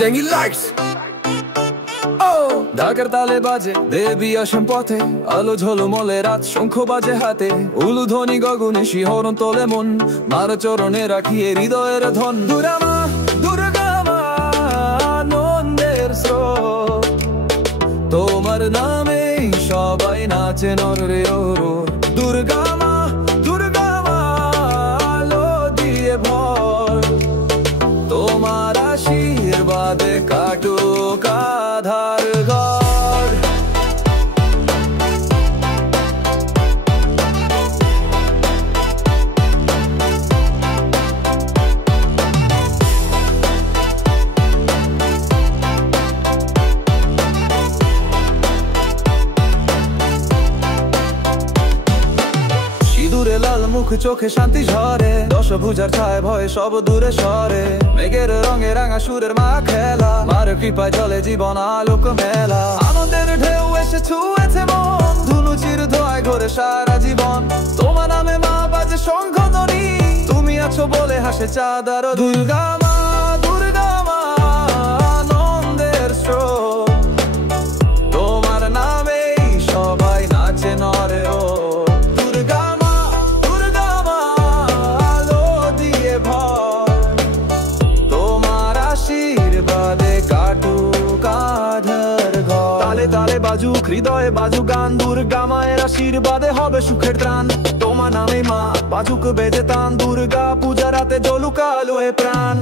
Dengue lights ঢাকার তালে বাজে দেবী আসেন পথে, আলো ঝলমলে রাত শঙ্খ বাজে হাতে, উলুধ্বনি গগনে শিহরণ তোলে মন, মার চরণে রাখিয়ে হৃদয়ের ধন। দুর্গা মা, দুর্গা মা, আনন্দের স্রোত, তোমার নামে সবাই নাচে নরে ওরো। দুর্গা মা, দুর্গা মা, আলো দিয়ে ভর, তোমার আশীর্বাদে কাটুক আধার ঘর। সিঁদুরে লাল মুখ, চোখে শান্তি ঝরে, দশভুজার ছায় ভয়ে সব দূরে সরে। মেঘের রঙে রাঙা সুরের মা খেলা, মার কৃপায় চলে জীবন আলোক মেলা। আনন্দের ঢেউ এসে ছুঁয়েছে মন, ধুনু চির ধোঁয়ায় ঘোরে সারা জীবন। তোমার নামে মা বাজে শঙ্খধ্বনি, তুমি আছো বলে হাসে চাঁদ আর দুর্গা মা, দুর্গা মা, আনন্দের স্রোত, তোমার নামেই সবাই নাচে নরে ও। দুর্গা মা, দুর্গা মা, আলো দিয়ে ভর, তোমার আশীর্বাদে কাটুক আধার ঘর। তালে তালে বাজুক, হৃদয়ে বাজুক গান, দুর্গা মায়ের আশীর্বাদে হবে সুখের ত্রাণ। তোমার নামে মা বাজুক বেজে তান, দুর্গা পূজা রাতে জ্বলুক আলোয় প্রাণ।